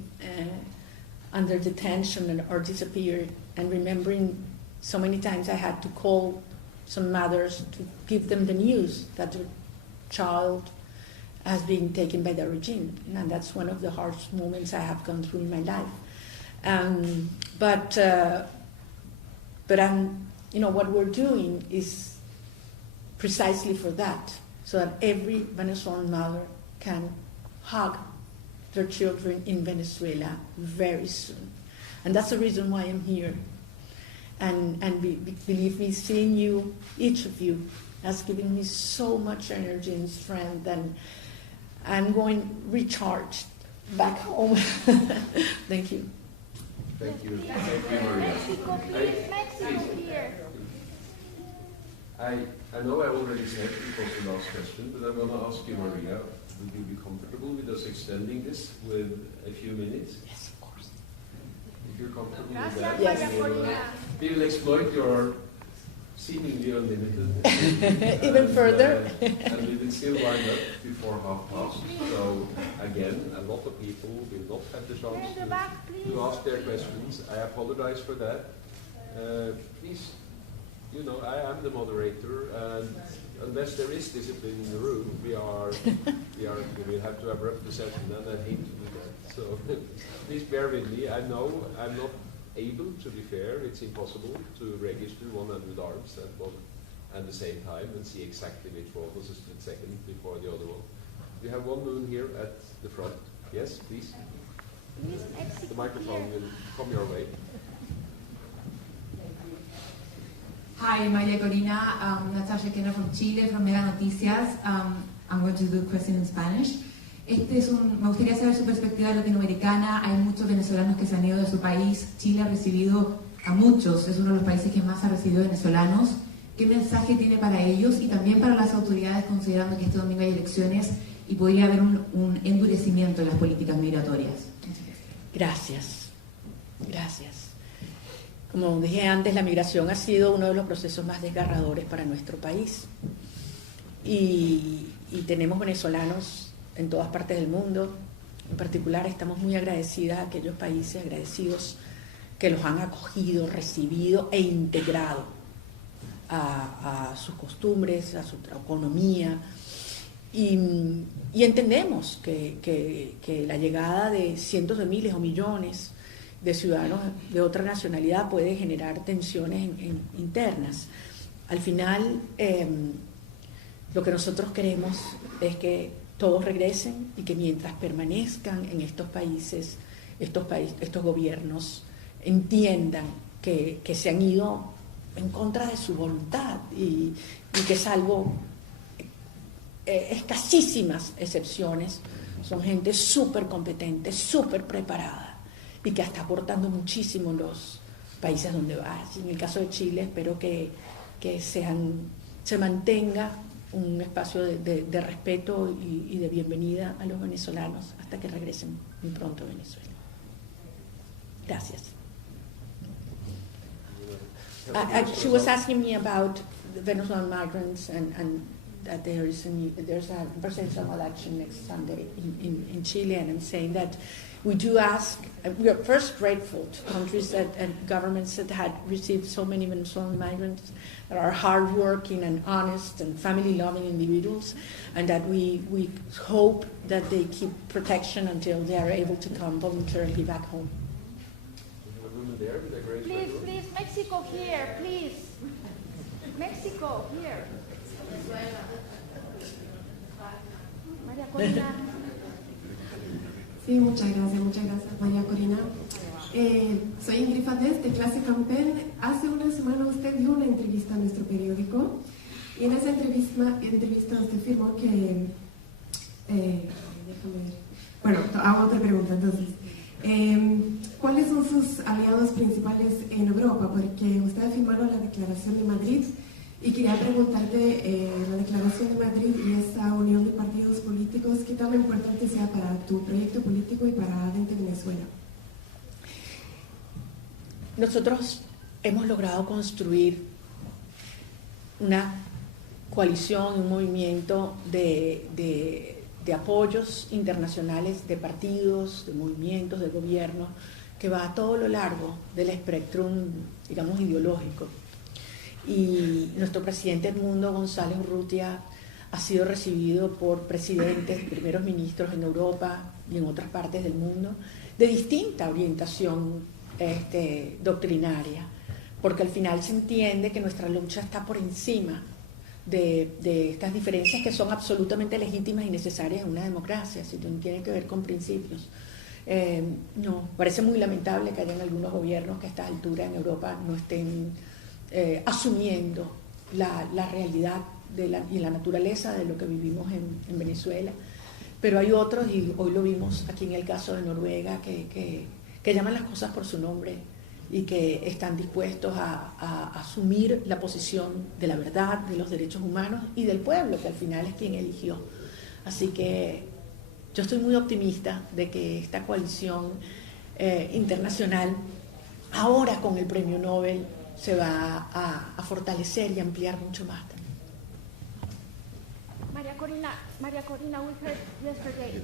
under detention or disappeared, and remembering so many times I had to call some mothers to give them the news that their child has been taken by the regime, and that's one of the harsh moments I have gone through in my life. But I'm, what we're doing is precisely for that, so that every Venezuelan mother can hug their children in Venezuela very soon. And that's the reason why I'm here. And believe me, seeing you, each of you, has given me so much energy and strength, and I'm going recharged back home. Thank you. Thank you. Thank you, Maria. I know I already said it was the last question, but I'm going to ask you, Maria, would you be comfortable with us extending this with a few minutes? Yes, of course. If you're comfortable with that, yes. We will exploit your seemingly unlimited. Even further. And we will still wind up before 5:30. So again, a lot of people will not have the chance to ask their questions. I apologize for that. Please, I am the moderator, and unless there is discipline in the room, we will have to abrupt the session, and I hate to do that. So please bear with me. I know I'm not able, to be fair. It's impossible to register 100 arms at the same time and see exactly which one was a split second before the other one. We have one moon here at the front. Yes, please. The microphone will come your way. Hi, María Corina, Natasha from Chile, from Mega Noticias. I'm going to do a question in Spanish. Me gustaría saber su perspectiva latinoamericana. Hay muchos venezolanos que se han ido de su país. Chile ha recibido a muchos, es uno de los países que más ha recibido venezolanos. ¿Qué mensaje tiene para ellos y también para las autoridades, considerando que este domingo hay elecciones y podría haber un endurecimiento en las políticas migratorias? Gracias. Como dije antes, la migración ha sido uno de los procesos más desgarradores para nuestro país. Y tenemos venezolanos en todas partes del mundo. En particular, estamos muy agradecidas a aquellos países agradecidos que los han acogido, recibido e integrado a sus costumbres, a su economía. Y entendemos que la llegada de cientos de miles o millones de ciudadanos de otra nacionalidad puede generar tensiones internas. Al final, lo que nosotros queremos es que todos regresen y que mientras permanezcan en estos países, estos gobiernos entiendan que se han ido en contra de su voluntad y que salvo escasísimas excepciones, son gente súper competente, súper preparada y que está aportando muchísimo en los países donde va. En el caso de Chile, espero que se mantenga un espacio de respeto y de bienvenida a los venezolanos hasta que regresen muy pronto a Venezuela. Gracias. She was asking me about the Venezuelan migrants and that there's a presidential election next Sunday in Chile, and I'm saying that we do ask, we are first grateful to countries and governments that had received so many Venezuelan migrants that are hardworking and honest and family-loving individuals, and that we hope that they keep protection until they are able to come voluntarily back home. Please, Mexico here, please. Mexico here. María Corina. Sí, muchas gracias María Corina. Soy Ingrid Fadés de Clase Campen. Hace una semana usted dio una entrevista a nuestro periódico y en esa entrevista usted afirmó que... déjame ver. Bueno, hago otra pregunta entonces. ¿Cuáles son sus aliados principales en Europa? Porque usted afirmaron la Declaración de Madrid y quería preguntarte la Declaración de Madrid y esa unión de partidos políticos, ¿qué tan importante sea para tu proyecto político y para Adente Venezuela? Nosotros hemos logrado construir una coalición, un movimiento de apoyos internacionales, de partidos, de movimientos, de gobiernos, que va a todo lo largo del espectro, digamos, ideológico. Y nuestro presidente Edmundo González Urrutia ha sido recibido por presidentes, primeros ministros en Europa y en otras partes del mundo, de distinta orientación doctrinaria, porque al final se entiende que nuestra lucha está por encima de estas diferencias que son absolutamente legítimas y necesarias en una democracia, si tienen que ver con principios. No, parece muy lamentable que hayan algunos gobiernos que a esta altura en Europa no estén asumiendo la realidad y la naturaleza de lo que vivimos en Venezuela, pero hay otros, y hoy lo vimos aquí en el caso de Noruega, que llaman las cosas por su nombre y que están dispuestos a asumir la posición de la verdad, de los derechos humanos y del pueblo, que al final es quien eligió. Así que yo estoy muy optimista de que esta coalición internacional, ahora con el Premio Nobel, se va a fortalecer y ampliar mucho más también. María Corina, we heard yesterday.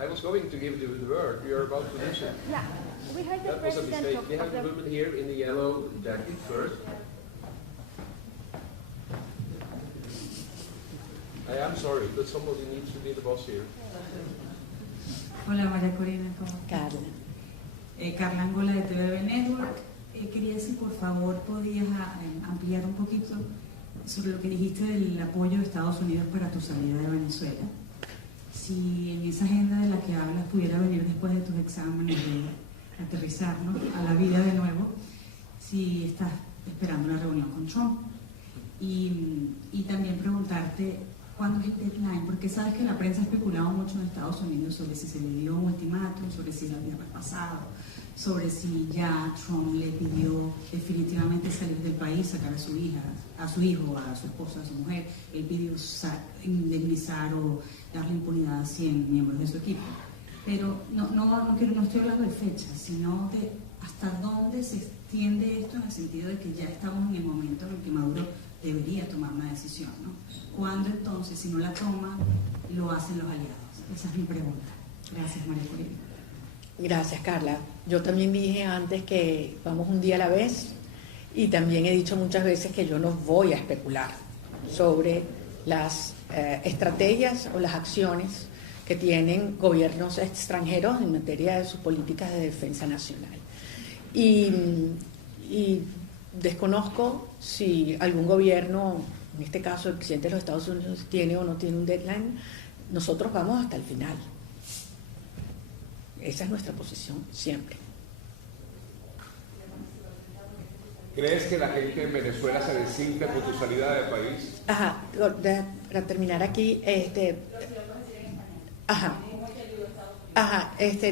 I was going to give you the word. You are about to listen. Yeah, we heard the That was a president mistake. We have the woman here in the yellow jacket first. I am sorry, but somebody needs to be the boss here. Hola María Corina, ¿cómo estás? Carla Angola de TV Network. Quería si por favor podías ampliar un poquito sobre lo que dijiste del apoyo de Estados Unidos para tu salida de Venezuela. Si en esa agenda de la que hablas pudiera venir después de tus exámenes de aterrizar, ¿no?, a la vida de nuevo, si estás esperando una reunión con Trump. Y también preguntarte cuándo es el deadline, porque sabes que la prensa ha especulado mucho en Estados Unidos sobre si se le dio un ultimátum, sobre si lo había pasado, sobre si ya Trump le pidió definitivamente salir del país, sacar a su hija, a su hijo, a su esposa, a su mujer. Él pidió indemnizar o darle impunidad a 100 miembros de su equipo. Pero no estoy hablando de fechas, sino de hasta dónde se extiende esto, en el sentido de que ya estamos en el momento en el que Maduro debería tomar una decisión, ¿no? ¿Cuándo entonces, si no la toma, lo hacen los aliados? Esa es mi pregunta. Gracias, María Corina. Gracias, Carla. Yo también dije antes que vamos un día a la vez, y también he dicho muchas veces que yo no voy a especular sobre las estrategias o las acciones que tienen gobiernos extranjeros en materia de sus políticas de defensa nacional. Y desconozco si algún gobierno, en este caso el presidente de los Estados Unidos, tiene o no tiene un deadline. Nosotros vamos hasta el final. Esa es nuestra posición siempre. ¿Crees que la gente en Venezuela se desinfla por tu salida del país? Ajá, para terminar aquí,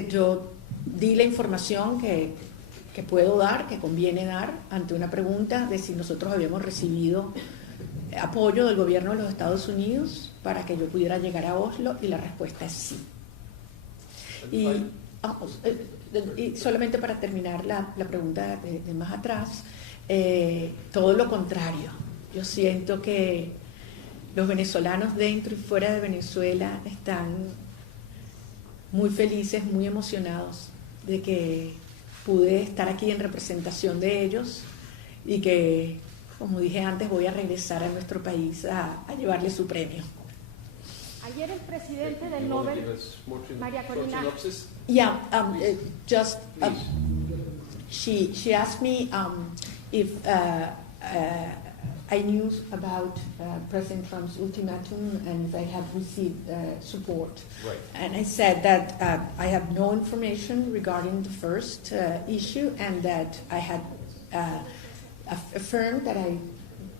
yo di la información que puedo dar, que conviene dar, ante una pregunta de si nosotros habíamos recibido apoyo del gobierno de los Estados Unidos para que yo pudiera llegar a Oslo, y la respuesta es sí. Y solamente para terminar la pregunta de más atrás, todo lo contrario. Yo siento que los venezolanos dentro y fuera de Venezuela están muy felices, muy emocionados de que pude estar aquí en representación de ellos y que, como dije antes, voy a regresar a nuestro país a llevarle su premio. Ayer el presidente del Nobel, María Corina, she asked me if I knew about President Trump's ultimatum and if I had received support. Right. And I said that I have no information regarding the first issue, and that I had affirmed that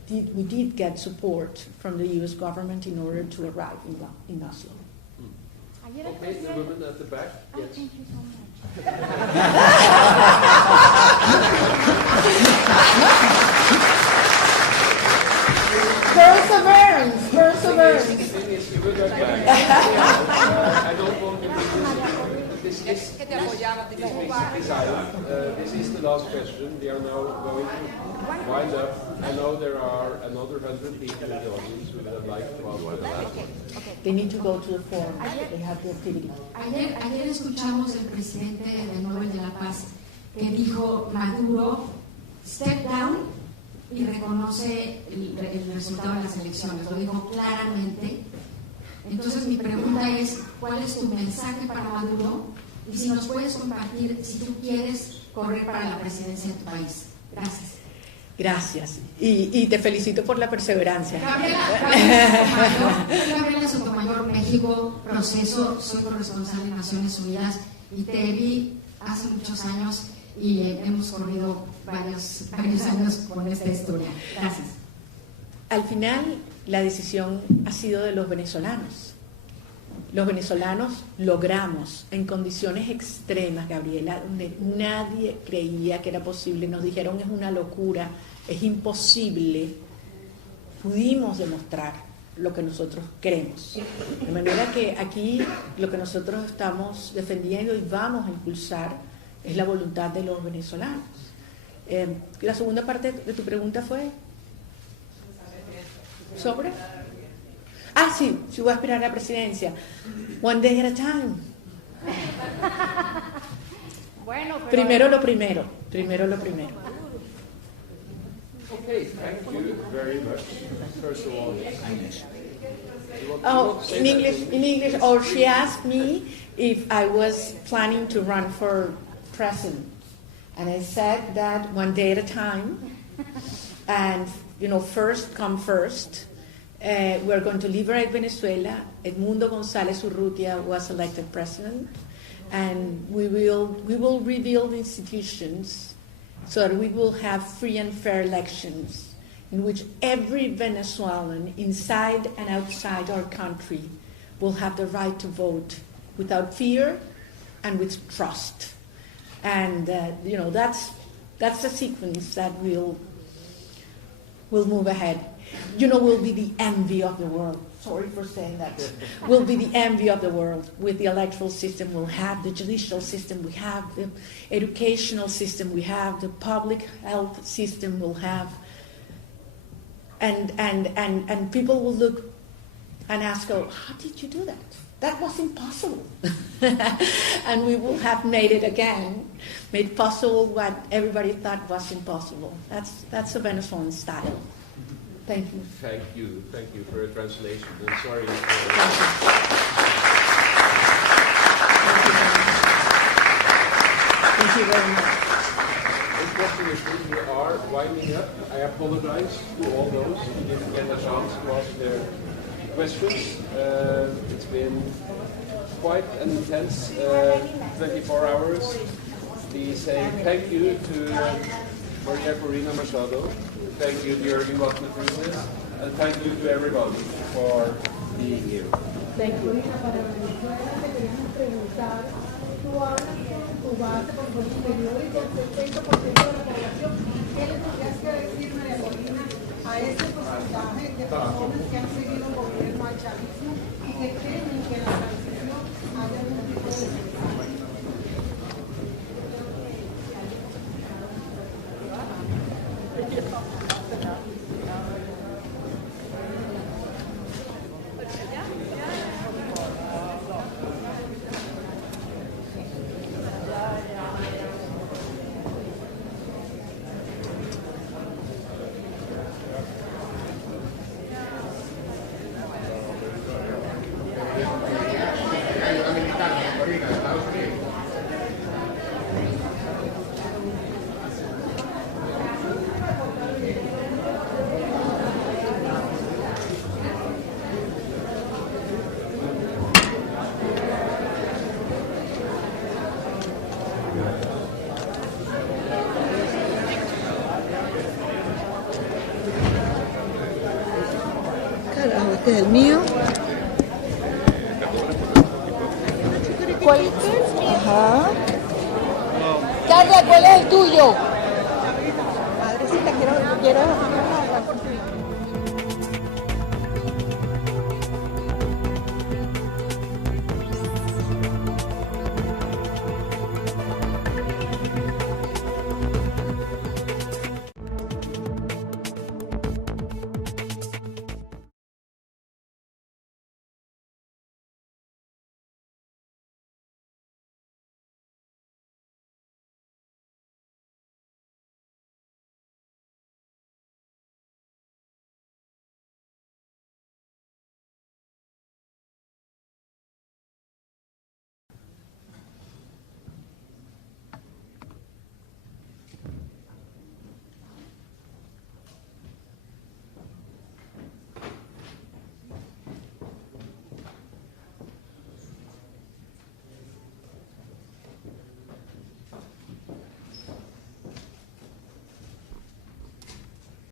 we did get support from the U.S. government in order to arrive in Oslo. Okay, the woman at the back. Yes. Thank you so much. Perseverance. I don't want to this is the last question. We are now going to wind up. I know there are another 100 people in the audience who would like to ask the last one. They need to go to the forum. They have the activity. Ayer escuchamos al presidente del Nobel de la Paz que dijo: Maduro, step down y reconoce el resultado de las elecciones. Lo dijo claramente. Entonces mi pregunta es: ¿cuál es tu mensaje para Maduro? Y si nos puedes compartir si tú quieres correr para la presidencia de tu país. Gracias. Gracias. Y te felicito por la perseverancia. Gabriela Sotomayor, México, proceso. Soy corresponsal en Naciones Unidas y te vi hace muchos años y hemos corrido varios años con esta historia. Gracias. Al final, la decisión ha sido de los venezolanos. Los venezolanos logramos, en condiciones extremas, Gabriela, donde nadie creía que era posible, nos dijeron es una locura, es imposible, pudimos demostrar lo que nosotros queremos. De manera que aquí lo que nosotros estamos defendiendo y vamos a impulsar es la voluntad de los venezolanos. La segunda parte de tu pregunta fue sobre... sí, si voy a aspirar a la presidencia. One day at a time. Bueno, pero Primero lo primero. Okay, thank you very much. First of all, in English, or she asked me if I was planning to run for president. And I said that one day at a time. And, first come first. We're going to liberate Venezuela. Edmundo González Urrutia was elected president, and we will rebuild institutions so that we will have free and fair elections in which every Venezuelan inside and outside our country will have the right to vote without fear and with trust. And that's the sequence that we'll move ahead. We'll be the envy of the world. Sorry for saying that. We'll be the envy of the world. With the electoral system, we'll have the judicial system, we have the educational system, we have the public health system, we'll have. And people will look and ask, how did you do that? That was impossible. And we will have made it again, made possible what everybody thought was impossible. That's the Venezuelan style. Thank you. Thank you for a translation. I'm sorry. Thank you very much. Unfortunately, we are winding up. I apologize to all those who didn't get a chance to ask their questions. It's been quite an intense 24 hours. We say thank you to María Corina Machado, thank you to Jürgen Wattner, and thank you to everybody for being here. Thank you. A ese porcentaje de personas que han seguido el gobierno al chavismo y que creen que en la transición haya algún tipo de desarrollo. Este es el mío. ¿Cuál es el mío? Ajá. Carla, ¿cuál es el tuyo? Madrecita, quiero